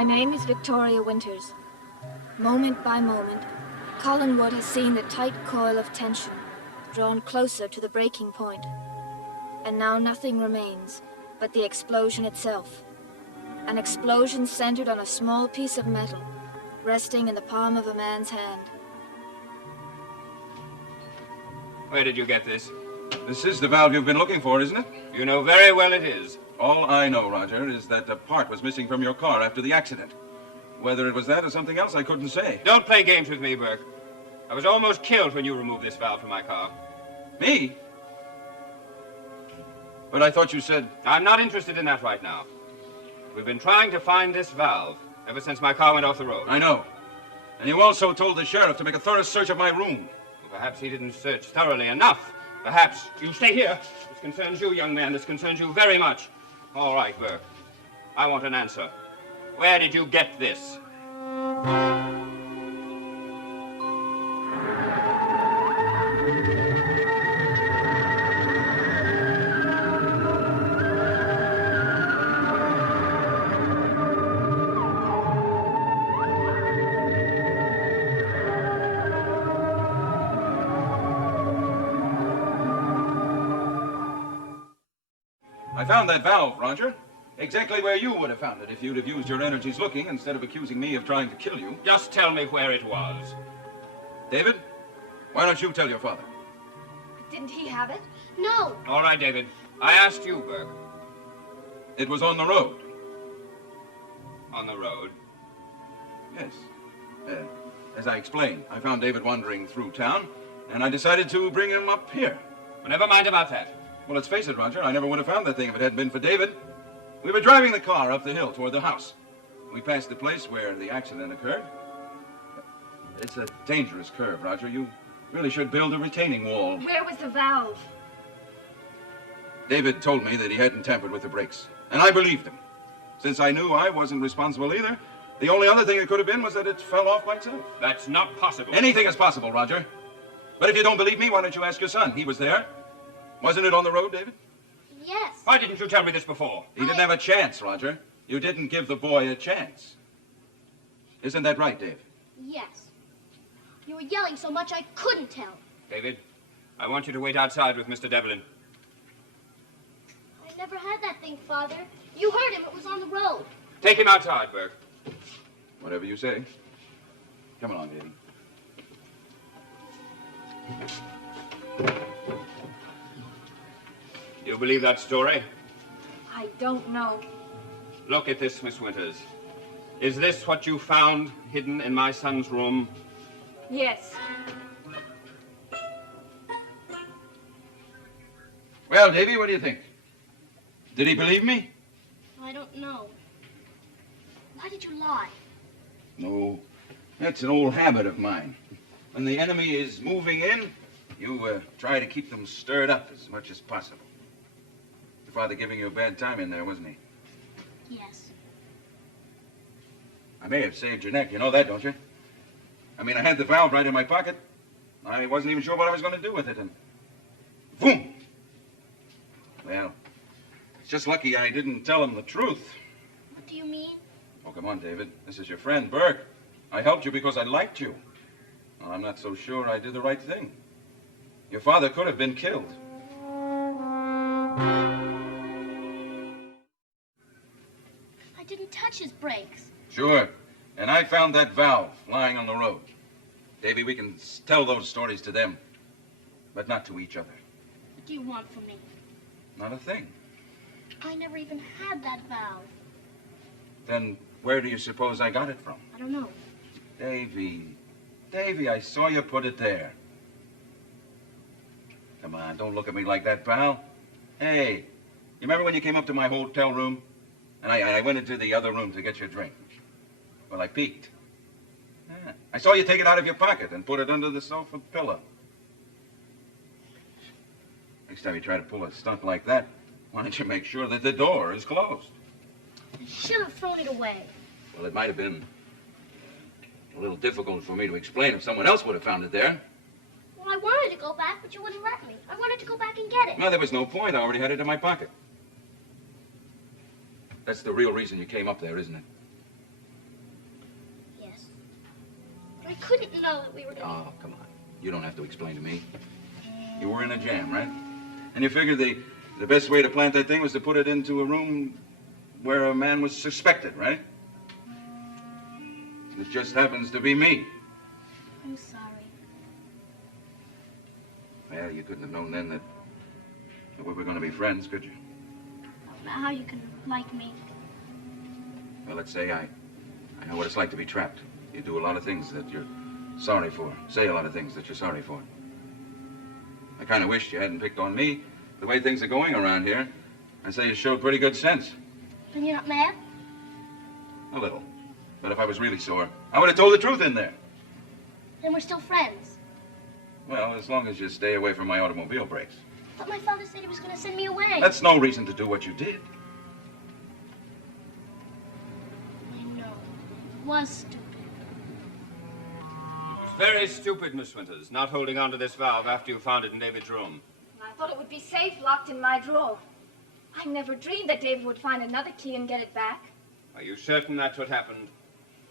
My name is Victoria Winters. Moment by moment, Collinwood has seen the tight coil of tension drawn closer to the breaking point. And now nothing remains but the explosion itself. An explosion centered on a small piece of metal, resting in the palm of a man's hand. Where did you get this? This is the valve you've been looking for, isn't it? You know very well it is. All I know, Roger, is that a part was missing from your car after the accident. Whether it was that or something else, I couldn't say. Don't play games with me, Burke. I was almost killed when you removed this valve from my car. Me? But I thought you said... I'm not interested in that right now. We've been trying to find this valve ever since my car went off the road. I know. And you also told the sheriff to make a thorough search of my room. Well, perhaps he didn't search thoroughly enough. Perhaps... You stay here. This concerns you, young man. This concerns you very much. All right, Burke. I want an answer. Where did you get this? I found that valve, Roger. Exactly where you would have found it if you'd have used your energies looking instead of accusing me of trying to kill you. Just tell me where it was. David, why don't you tell your father? Didn't he have it? No. All right, David. I asked you, Burke. It was on the road. On the road? Yes. As I explained, I found David wandering through town, and I decided to bring him up here. Well, never mind about that. Well, let's face it, Roger, I never would have found that thing if it hadn't been for David. We were driving the car up the hill toward the house. We passed the place where the accident occurred. It's a dangerous curve, Roger. You really should build a retaining wall. Where was the valve? David told me that he hadn't tampered with the brakes, and I believed him. Since I knew I wasn't responsible either, the only other thing it could have been was that it fell off by itself. That's not possible. Anything is possible, Roger. But if you don't believe me, why don't you ask your son? He was there. Wasn't it on the road, David? Yes. Why didn't you tell me this before? He didn't have a chance, Roger. You didn't give the boy a chance. Isn't that right, Dave? Yes. You were yelling so much I couldn't tell. David, I want you to wait outside with Mr. Devlin. I never had that thing, Father. You heard him. It was on the road. Take him outside, Burke. Whatever you say. Come along, Davy. You believe that story? I don't know. Look at this, Miss Winters. Is this what you found hidden in my son's room? Yes. Well, Davy, what do you think? Did he believe me? I don't know. Why did you lie? No, that's an old habit of mine. When the enemy is moving in, you try to keep them stirred up as much as possible. Your father giving you a bad time in there, wasn't he? Yes. I may have saved your neck. You know that, don't you? I mean, I had the valve right in my pocket. I wasn't even sure what I was going to do with it, and boom! Well, it's just lucky I didn't tell him the truth. What do you mean? Oh, come on, David. This is your friend, Burke. I helped you because I liked you. Well, I'm not so sure I did the right thing. Your father could have been killed. I didn't touch his brakes. Sure. And I found that valve lying on the road. Davy, we can tell those stories to them, but not to each other. What do you want from me? Not a thing. I never even had that valve. Then where do you suppose I got it from? I don't know. Davy, I saw you put it there. Come on, don't look at me like that, pal. Hey, you remember when you came up to my hotel room? And I went into the other room to get your drink. Well, I peeked. Yeah. I saw you take it out of your pocket and put it under the sofa pillow. Next time you try to pull a stunt like that, why don't you make sure that the door is closed? I should have thrown it away. Well, it might have been a little difficult for me to explain if someone else would have found it there. Well, I wanted to go back, but you wouldn't let me. I wanted to go back and get it. No, there was no point. I already had it in my pocket. That's the real reason you came up there, isn't it? didn't know that we were going Oh, come on. You don't have to explain to me. You were in a jam, right? And you figured the best way to plant that thing was to put it into a room where a man was suspected, right? It just happens to be me. I'm sorry. Well, you couldn't have known then that we were going to be friends, could you? Now how you can like me. Well, let's say I know what it's like to be trapped. You do a lot of things that you're sorry for. Say a lot of things that you're sorry for. I kind of wished you hadn't picked on me. The way things are going around here, I'd say you showed pretty good sense. And you're not mad? A little. But if I was really sore, I would have told the truth in there. Then we're still friends. Well, as long as you stay away from my automobile brakes. But my father said he was going to send me away. That's no reason to do what you did. I know. It was stupid. It was very stupid, Miss Winters, not holding on to this valve after you found it in David's room. I thought it would be safe locked in my drawer. I never dreamed that David would find another key and get it back. Are you certain that's what happened?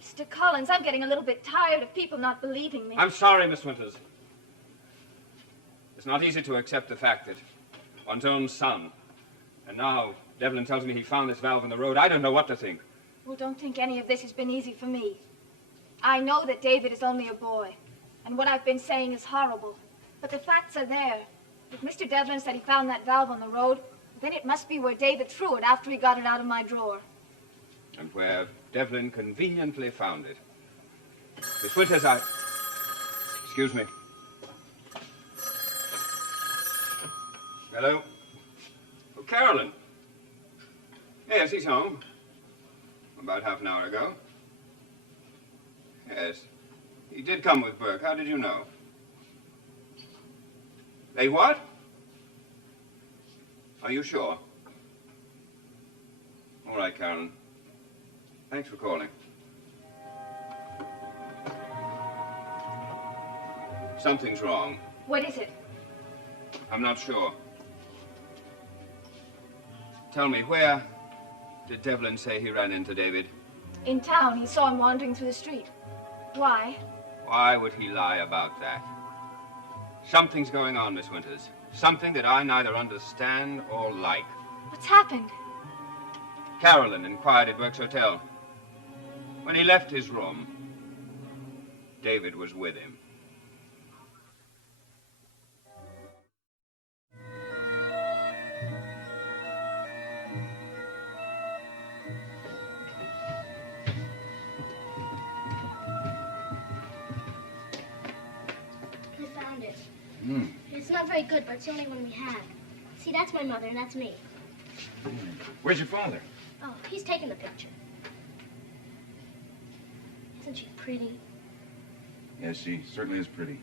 Mr. Collins, I'm getting a little bit tired of people not believing me. I'm sorry, Miss Winters. It's not easy to accept the fact that one's own son, and now Devlin tells me he found this valve in the road. I don't know what to think. Well, don't think any of this has been easy for me. I know that David is only a boy, and what I've been saying is horrible. But the facts are there. If Mr. Devlin said he found that valve on the road, then it must be where David threw it after he got it out of my drawer. And where Devlin conveniently found it. Miss Winters, Excuse me. Hello? Oh, Carolyn. Yes, he's home. About half an hour ago. Yes. He did come with Burke. How did you know? They what? Are you sure? All right, Carolyn. Thanks for calling. Something's wrong. What is it? I'm not sure. Tell me, where did Devlin say he ran into David? In town, he saw him wandering through the street. Why? Why would he lie about that? Something's going on, Miss Winters. Something that I neither understand or like. What's happened? Carolyn inquired at Burke's hotel. When he left his room, David was with him. I found it. It's not very good, but it's the only one we have. See, that's my mother, and that's me. Where's your father? Oh, he's taking the picture. Isn't she pretty? Yes, she certainly is pretty.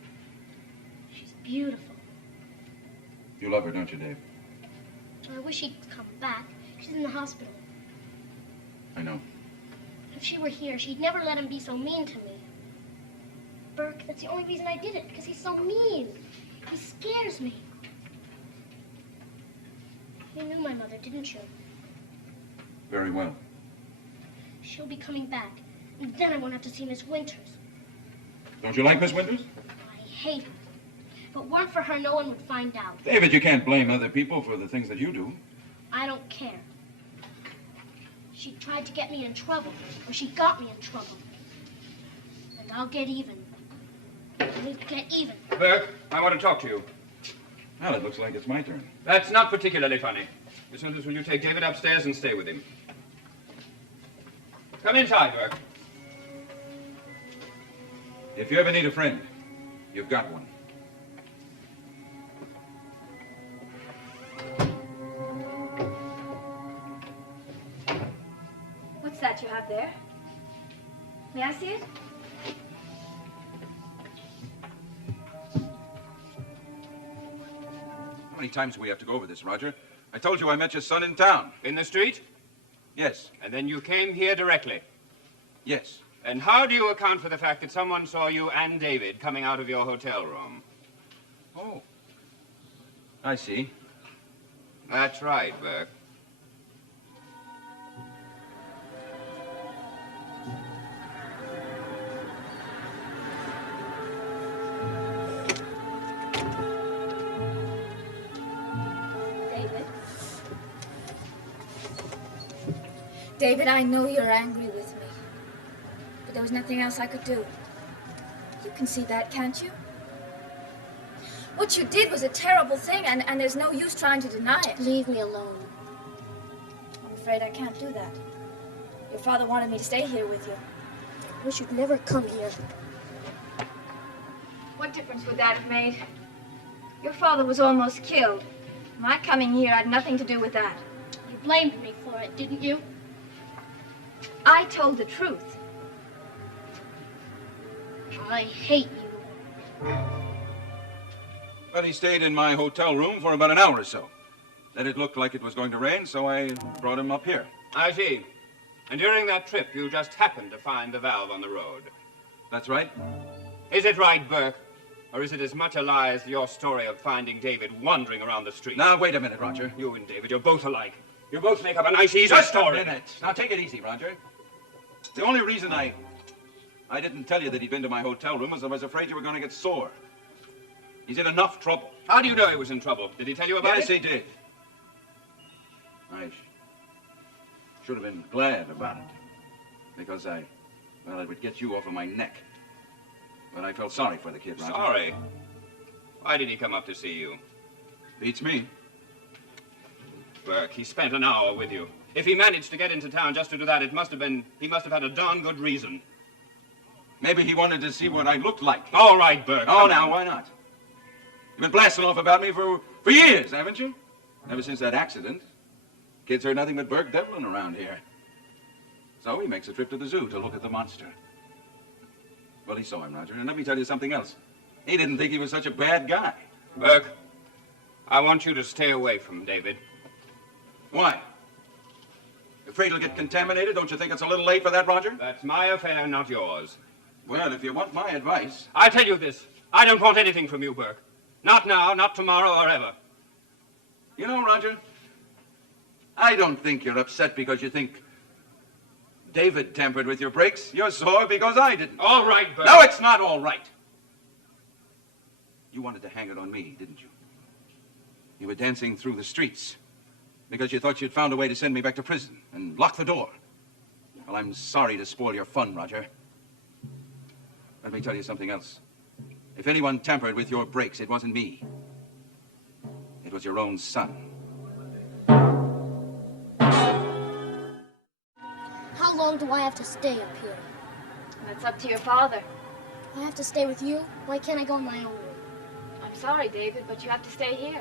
She's beautiful. You love her, don't you, Dave? I wish she'd come back. She's in the hospital. I know. If she were here, she'd never let him be so mean to me. Burke, that's the only reason I did it, because he's so mean. He scares me. You knew my mother, didn't you? Very well. She'll be coming back, and then I won't have to see Miss Winters. Don't you like Miss Winters? I hate her. If it weren't for her, no one would find out. David, you can't blame other people for the things that you do. I don't care. She tried to get me in trouble, or she got me in trouble. And I'll get even. I'll get even. Burke, I want to talk to you. Well, it looks like it's my turn. That's not particularly funny. Miss Winters, will you take David upstairs and stay with him? Come inside, Burke. If you ever need a friend, you've got one. What's that you have there? May I see it? How many times do we have to go over this, Roger? I told you I met your son in town. In the street? Yes. And then you came here directly. Yes. And how do you account for the fact that someone saw you and David coming out of your hotel room? Oh. I see. That's right, Burke. David, I know you're angry with me, but there was nothing else I could do. You can see that, can't you? What you did was a terrible thing, and there's no use trying to deny it. Leave me alone. I'm afraid I can't do that. Your father wanted me to stay here with you. I wish you'd never come here. What difference would that have made? Your father was almost killed. My coming here had nothing to do with that. You blamed me for it, didn't you? I told the truth. I hate you. But he stayed in my hotel room for about an hour or so. Then it looked like it was going to rain, so I brought him up here. I see. And during that trip, you just happened to find the valve on the road. That's right. Is it right, Burke? Or is it as much a lie as your story of finding David wandering around the street? Now, wait a minute, Roger. You and David, you're both alike. You both make up a nice, easy Just story. a minute. Now, take it easy, Roger. The only reason I didn't tell you that he'd been to my hotel room was I was afraid you were going to get sore. He's in enough trouble. How do you know he was in trouble? Did he tell you about Yes, it? he did. I should have been glad about it. Because it would get you off of my neck. But I felt sorry for the kid, Roger. Sorry? Why did he come up to see you? Beats me. Burke, he spent an hour with you. If he managed to get into town just to do that, he must have had a darn good reason. Maybe he wanted to see what I looked like. All right, Burke. Oh, now, why not? You've been blasting off about me for years, haven't you? Ever since that accident. Kids heard nothing but Burke Devlin around here. So he makes a trip to the zoo to look at the monster. Well, he saw him, Roger. And let me tell you something else. He didn't think he was such a bad guy. Burke, I want you to stay away from David. Why? Afraid he'll get contaminated? Don't you think it's a little late for that, Roger? That's my affair, not yours. Well, if you want my advice... I tell you this. I don't want anything from you, Burke. Not now, not tomorrow, or ever. You know, Roger, I don't think you're upset because you think David tampered with your brakes. You're sore because I didn't. All right, Burke. No, it's not all right. You wanted to hang it on me, didn't you? You were dancing through the streets because you thought you'd found a way to send me back to prison and lock the door. Well, I'm sorry to spoil your fun, Roger. Let me tell you something else. If anyone tampered with your brakes, it wasn't me. It was your own son. How long do I have to stay up here? That's up to your father. I have to stay with you? Why can't I go in my own room? I'm sorry, David, but you have to stay here.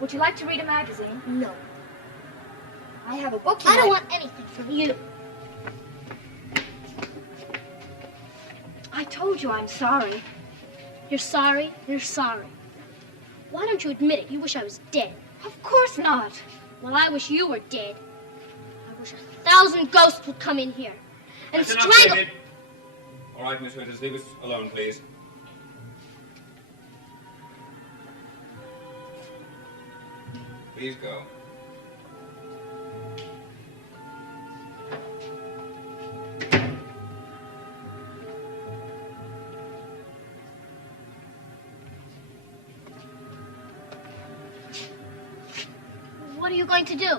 Would you like to read a magazine? No. I have a book. I don't want anything from you. I told you I'm sorry. You're sorry? You're sorry. Why don't you admit it? You wish I was dead. Of course not. Well, I wish you were dead. I wish 1,000 ghosts would come in here and That's enough, strangle... David. All right, Miss Winters, leave us alone, please. Please go. What are you going to do?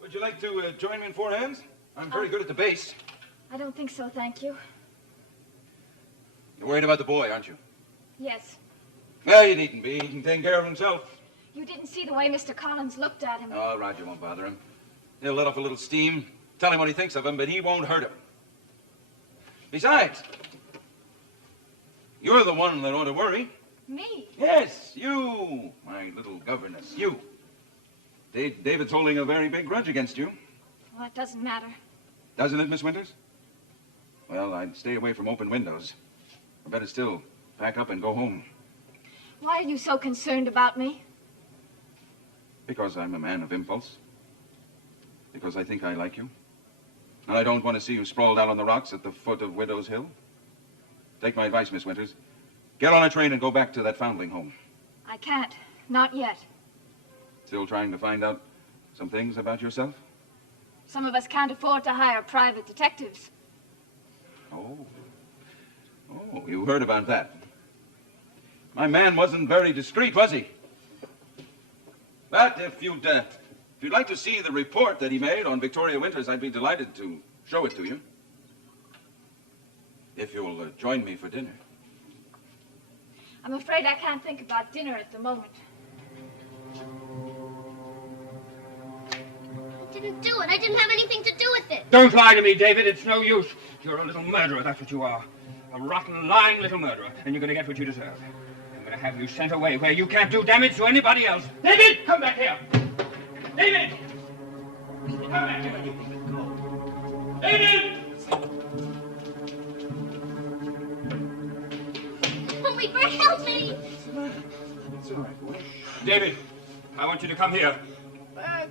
Would you like to join me in four hands? I'm very good at the bass. I don't think so, thank you. You're worried about the boy, aren't you? Yes. Well, you needn't be. He can take care of himself. You didn't see the way Mr. Collins looked at him. Oh, Roger won't bother him. He'll let off a little steam, tell him what he thinks of him, but he won't hurt him. Besides, you're the one that ought to worry. Me? Yes, you, my little governess, you. David's holding a very big grudge against you. Well, it doesn't matter. Doesn't it, Miss Winters? Well, I'd stay away from open windows. Or better still, pack up and go home. Why are you so concerned about me? Because I'm a man of impulse. Because I think I like you. And I don't want to see you sprawled out on the rocks at the foot of Widow's Hill. Take my advice, Miss Winters. Get on a train and go back to that foundling home. I can't. Not yet. Still trying to find out Some things about yourself? Some of us can't afford to hire private detectives. Oh. Oh, you heard about that. My man wasn't very discreet, was he? But if you'd like to see the report that he made on Victoria Winters, I'd be delighted to show it to you. If you'll join me for dinner. I'm afraid I can't think about dinner at the moment. I didn't do it. I didn't have anything to do with it. Don't lie to me, David. It's no use. You're a little murderer, that's what you are. A rotten, lying little murderer. And you're going to get what you deserve. I'm going to have you sent away where you can't do damage to anybody else. David, come back here. David! Come back here. David! Oh, wait, Bert, help me! It's all right, boy. David, I want you to come here. Burke.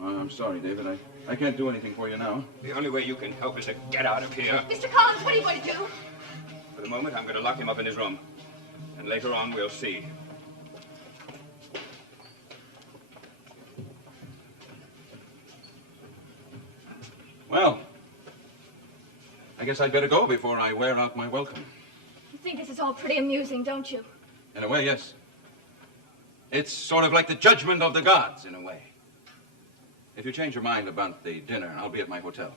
I'm sorry, David. I can't do anything for you now. The only way you can help is to get out of here. Mr. Collins, what are you going to do? For the moment, I'm going to lock him up in his room. And later on, we'll see. Well, I guess I'd better go before I wear out my welcome. You think this is all pretty amusing, don't you? In a way, yes. It's sort of like the judgment of the gods, in a way. If you change your mind about the dinner, I'll be at my hotel.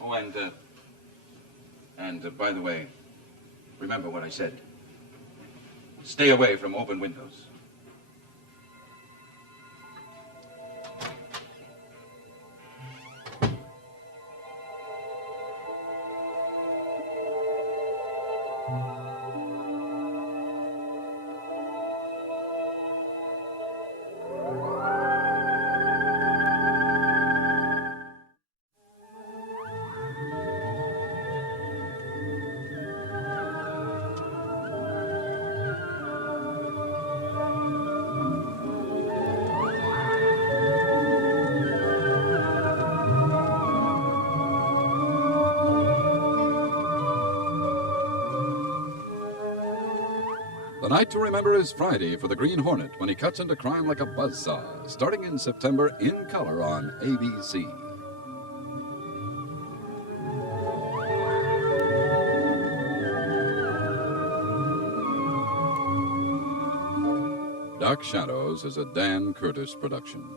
Oh, and by the way, remember what I said. Stay away from open windows. The night to remember is Friday for the Green Hornet when he cuts into crime like a buzzsaw, starting in September in color on ABC. Dark Shadows is a Dan Curtis production.